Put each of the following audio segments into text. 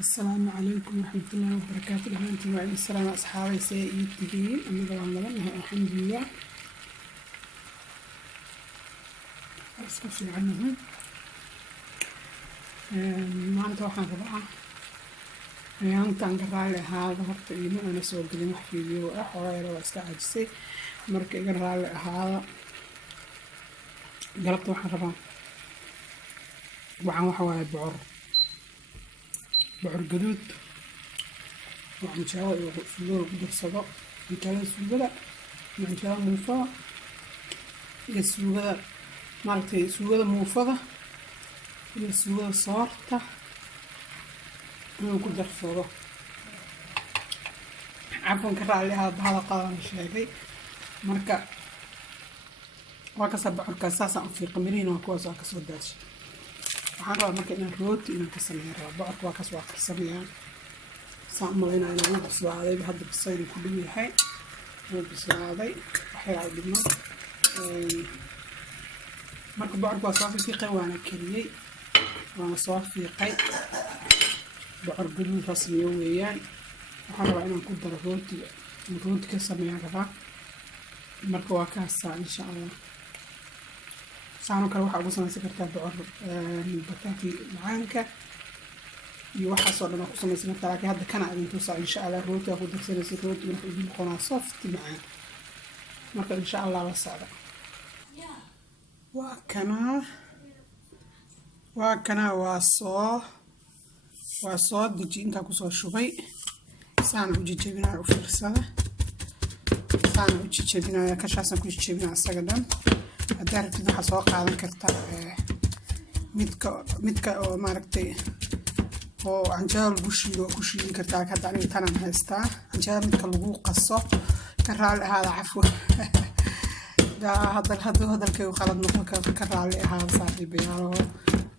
السلام عليكم ورحمة الله وبركاته. دمانتي وعلي السلام أصحابي سيئتين أنا طبعا لنا الحمد لله أسقف عنهم ما أنت وحنا طبعا أنت عن قرالي هذا هرت إيمو أنا سوق لي مح فيديو أحوال لو استعجسي مرك قرالي هذا قلبت وحنا طبعا وعن وحوالي بعر جدود وعن شاوي وفلور بدر صدق مثلا سوغدا وعن شاوي موفا يسوغدا مالتي سوغدا موفا يسوغدا صارتا وكدر صدق عفوا كرالي هذا قادم شيء marka waa ka sabab xurkaasaasan u fiiqmiriin oo kuwaas ka soo daashay waxaan rabaa marka inaan rooti inaan ka sameeyo bocorka waa kaas waa ka sameeyaan saameeyna inaan u bislaaday hadda bisayl ku dhow yahay oo bislaaday waxay ay dhimo marka bocorka waa soo fiiqay waana kariyay waana soo fiiqay bocor gaduud rasmi weeyaan waxaan rabaa inaan ku daro rooti ka sameeyaan rabaa marka waa kaasa insha Allah saano kale waxa ugu samaysan kartaa bocor bataati macaanka iyo waxa soo dhan ku samaysan kartaa laakiin hadda kana idin tusaa insha Allah rooti ku darsanaysa rooti wuxuu idin noqonaa soft macaan marka insha Allah la socda waa kana waa soo deji inta ku soo shubay saan u jijibinaa u fiirsada saan u jijibinaa ka shaasan ku jijibinaa asaga dhan adarti waxa soo qaadan kartaa midka oo maaragtay oo anjaal bushido ku shiin kartaa ka tani tanan haystaa anjaal midka lagu qaso ka raali ahaada cafwa da hadalkay qalad noqon ka raali ahaada saaxiibayaal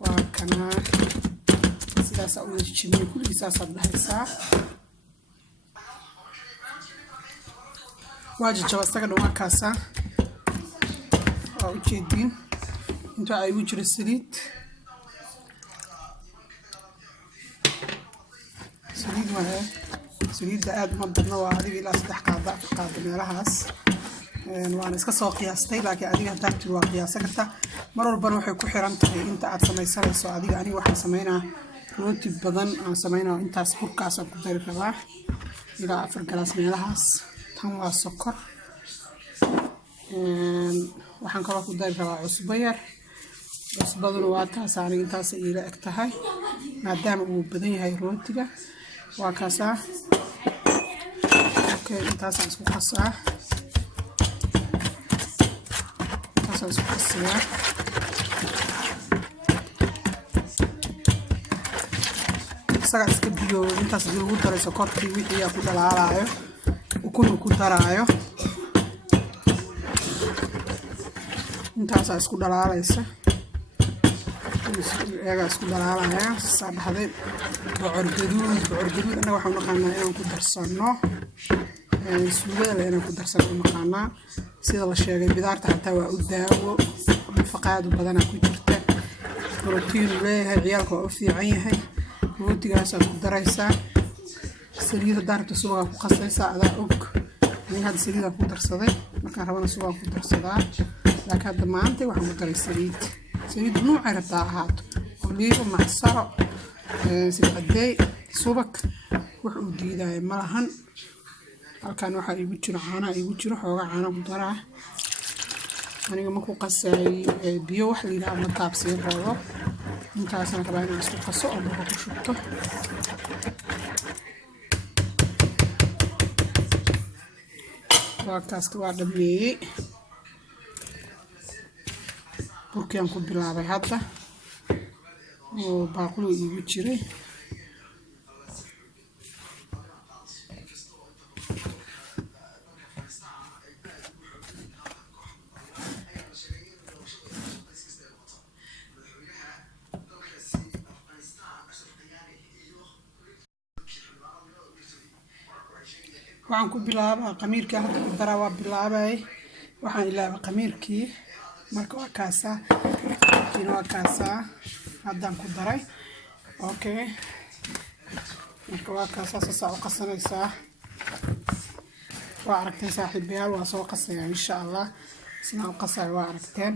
waa kana sidaas u jijibin kulliisa sadahaysaa واجد جواستك دوما كاسا أو جدين انتو عايبو جري سليد وهي سليد دا آد مبدنا وعادي إلا صدح قادة ميلاهاس وانا اسكا سوا قياستي لكن عادي هدابتي waa قياسة كرتا مرور بان waxay ku xiran tahay inta aad samaysanayso adiga ani waxaan sameynaa rooti badan aan sameynaa intaas burkaas ku dari rabaa ilaa 4 galaas meelahaas tan waa sokor waxaan kala ku dari rabaa cusbo yar cusbaduna waa taas aan intaas ila eg tahay maadaama uu badan yahay rootiga waa kaasa okay intaas aan isku qasaa isaga iska biyo intaas ugu daray sokortii wixii ku dhalaalayo ukun ku daraayo intaas isku dhalaalaysa isku dhalaalaya sabaxday bocor gaduud anaga waxaan naqaanaa inaan ku darsano suugada inaan ku darsano naqaanaa sida la sheegay bidaarta xataa waa u daawo nafaqaad badan ku jirta protein leeyahay ciyaalka oo fiican yahay rootigaas aad ku daraysaa saliida daarta suuqa ku qasaysaa adaa og in had saliida ku darsaday markaan rabana suuqa ku darsadaa laakiin hadda maanta waxaan ku daray saliid nooc ay rabtaa ahaato oliivo macsaro saliid subak wuxuu diidaay malahan halkaan waxa igu jiro caana igu jiro xooga caana ku daraa aniga ma ku qasay biyo wax la yiraahdo ma taabsiin rabo intaasna rabaa inaan isku qaso oo ku shubto وقتاست وادمي burkiyan ku bilaabay hadda oo baaqulu igu jiray waxaan ku bilaabaa qamiirka hadda ku daraa waa bilaabay waxaan ilaabay qamiirkii marka waa kaasa haddaan ku daray okay marka waa kaas u qasanaysaa waa aragteen saaxiibayaal waa soo qasaya insha Allah sidaan u qasay waa aragteen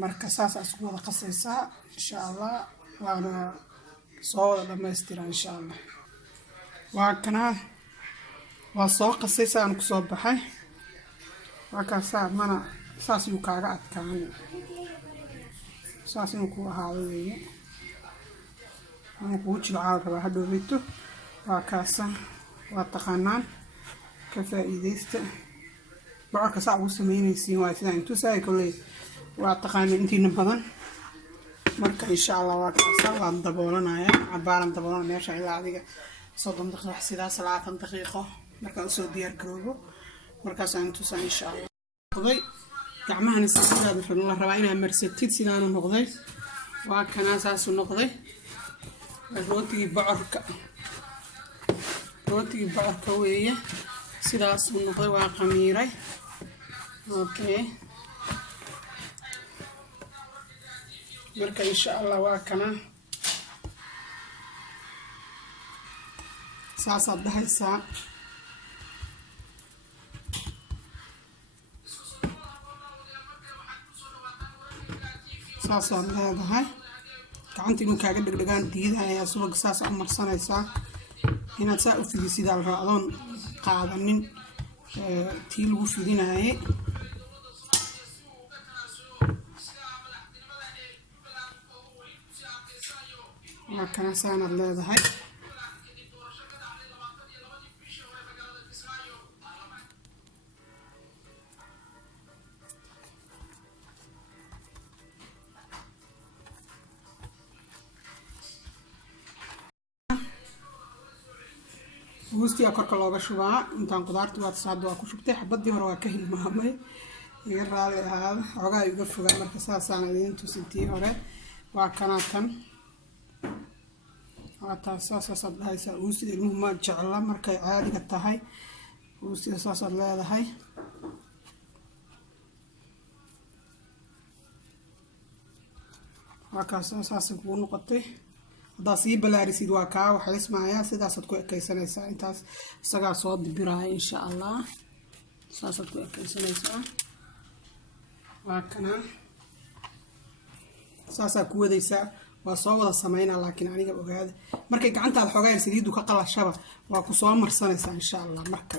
marka saas isku wada qasaysaa insha Allah waana soo wada dhameystira insha Allah waa kana waa soo qasaysaa aan ku soo baxay waa kaasa mana saas uu kaaga adkaan saas inuu ku ahaado weeye aan ku jilcaa raba hadhowito waa kaasa waa taqaanaan ka faa'iideysta bocorka saa ugu sameynaysiin waa sidaan intuu saay koley waa taqaanaan intiina badan marka insha Allah waa kaasa waa daboolanaya cabaaran daboolan meesha ilaa adiga 30 daqiiqo sidaas 30 daqiiqo marka uu soo diyaar garoobo markaas aan tusaa insha Allah qoday gacmahana sidaad la rabaa inaad marsatid sidaan u noqday waa kana saas u noqday rootigii bocorka weeye sidaas u noqday waa qamiiray okay marka insha Allah waa kana saas aad dhahaysaa saas aad leedahay gacanta inuu kaaga dhegdhegaan diidaaya subag saas u marsanaysaa inaad saa u fidisid al raacdoon qaadanin tii lagu fidinaayay waa kana saanaad leedahay guustiya korka looga shubaa intaan qudaarta waa saad waa ku shubtay xabadii hore waa ka hilmaamay iga raali ahaada xogaa iga fogaa marka saasaan idin tusintii hore waa kana tan waa taas saas dhahaysa guustiya ilmuhu ma jecla markay caadiga tahay guustiya saas leedahay waa kaas saas ku noqotay hadaa sii balaarisid waa kaa waxa ismaaya sidaasaad ku ekaysanaysaa intaas isagaa soo dibiraaya insha Allah saasaad ku ekaysanaysaa waa kana saasaa ku wadaysaa waa soo wada sameynaa laakiin aniga ogaada markay gacantaada xogaa saliidu ka qalashaba waa ku soo marsanaysaa insha Allah marka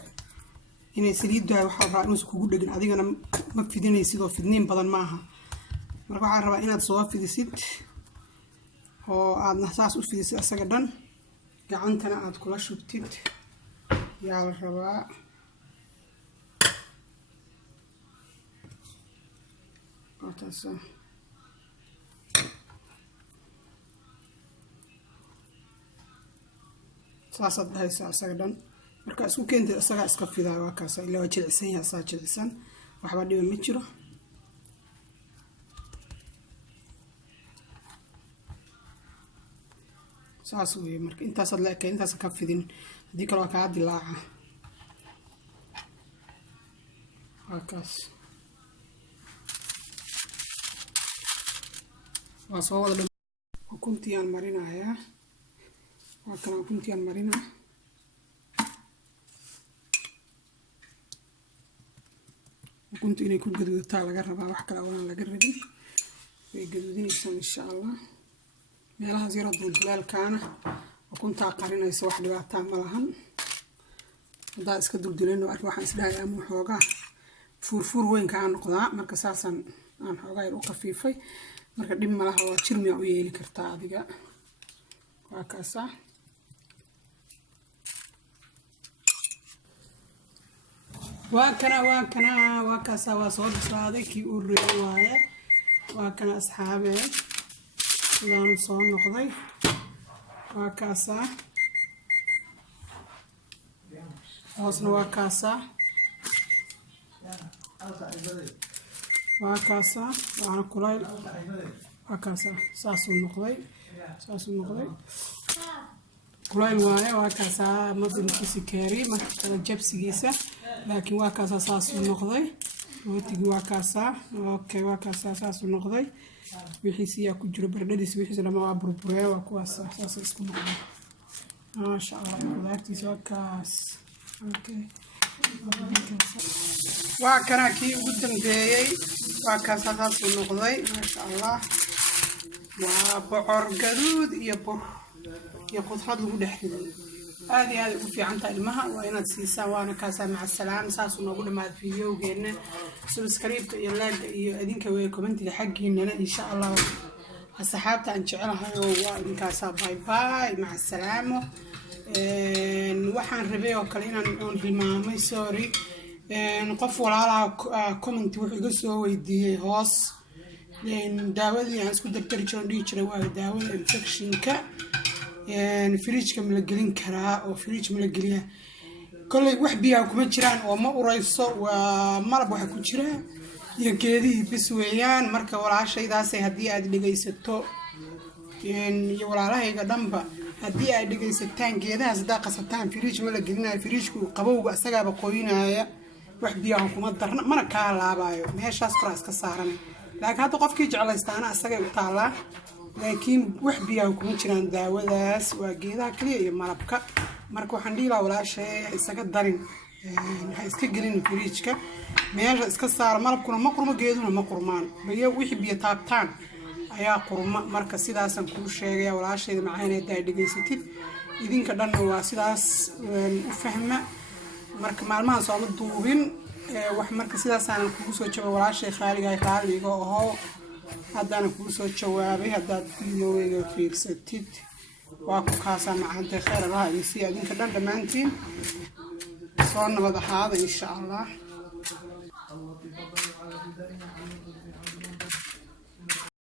inay saliidu waxa rabaa inuu kugu dhagin adigana ma fidinaysid oo fidniin badan maaha marka waxaan rabaa inaad soo fidisid oo aadna saas u fidisid asaga dhan gacantana aad kula shubtid yaa la rabaa taasa saas dhahaysa asaga dhan marka isku keentay asaga iska fidaa waa kaas ilaa jilcisan yahay saa jilcisan waxba dhiba ma jiro saas weeye marka intaas aad leeyahay intaas ka fidin hadii kale waa ka dilaaca waa kaas waa soo wada ukuntiyan marinaya waa kana ukuntiyan marina ukuntu inay ku gaduudtaa laga rabaa wax kale oo laga rabin way gaduudinaysaa insha Allah meelaha zero dulduleelkaana ukunta qarinaysa wax dhibaato ma lahan hadaa iska dulduleeno arki waxaan isdhahay ama xoogaa furfur weyn ka noqdaa marka saasan aan xoogaa u qafiifay marka dhib ma laha waa jirmiya u yeeli kartaa adiga waa kaasa waa kaasa waa soo bisaaday kii uu reeyay waaye waa kana asxaabe sidaan soo noqday waa kaasa hoosna waa kaasa waana kulayl waa kaasa saasuu noqday kulayl waaye waa kaasa madinkiisa keeri marka jabsigiisa laakiin waa kaasa saasuu noqday روتي واكاسا اوكي واكاسا ساس نقضي وحيسي يا كجرو بردديس وحيس لما بربريه واكاسا ساس اسكو نقضي ما شاء الله قدرتي واكاس اوكي وكان كي قدام دايي واكاسا ساس نقضي ما شاء الله وبعر قدود يا خضرات لو دحدي هذه في عنتا المها وإن تسيسا وأنا كاسا مع السلامة ساس ونقول ما فيديو وجينا سبسكرايب يلا أدينك وكومنت حقي إننا إن شاء الله السحابة نشعلها وإن كاسا باي باي مع السلامة وحن ربيع وكلنا نقول المامي سوري نقف ولا كومنت وحجسوا ويدي هوس لأن داودي يعني سكوت دكتور جون ديتشر داود إنفكشن كا فريج كمل جلين كرا أو فريج مل جليه كل واحد بيها وكم جيران وما قريص ومرب واحد كجيران ينكذي بسويان مركب ولا شيء ذا سه هدي أدي لجيستو ولا لا هي قدامها هدي أدي لجيستان كذا صداقة ستان فريج مل جلينا فريج قبوا أستجاب قوينا هي واحد بيها وكم درنا مرة كلا بايو مهش أسكراس كسارنا لكن هذا قف كيج على استانا أستجاب طالع لكن واحد بيها وكم جيران داوداس وجيدا كليه مربكة marka waxaan dhiilaa walaashay isaga darin iska gelin fridge-ka meesha iska saar malabkuna ma qurmo geeduna ma qurmaan biyo wixii biyo taabtaan ayaa qurma marka sidaasan ku sheegay walaashayda macaaneed ay dhigaysatid idinka dhan waa sidaas u fahma marka maalmahan soo duubin wax marka sidaasaan ku soo jawaab walaashay qaaliga oo haddana ku soo jawaabay haddaad videoga fiirsatid وكاسا معانتي خير الله يسي أدين كدان دمانتين صورنا بضحاضة إن شاء الله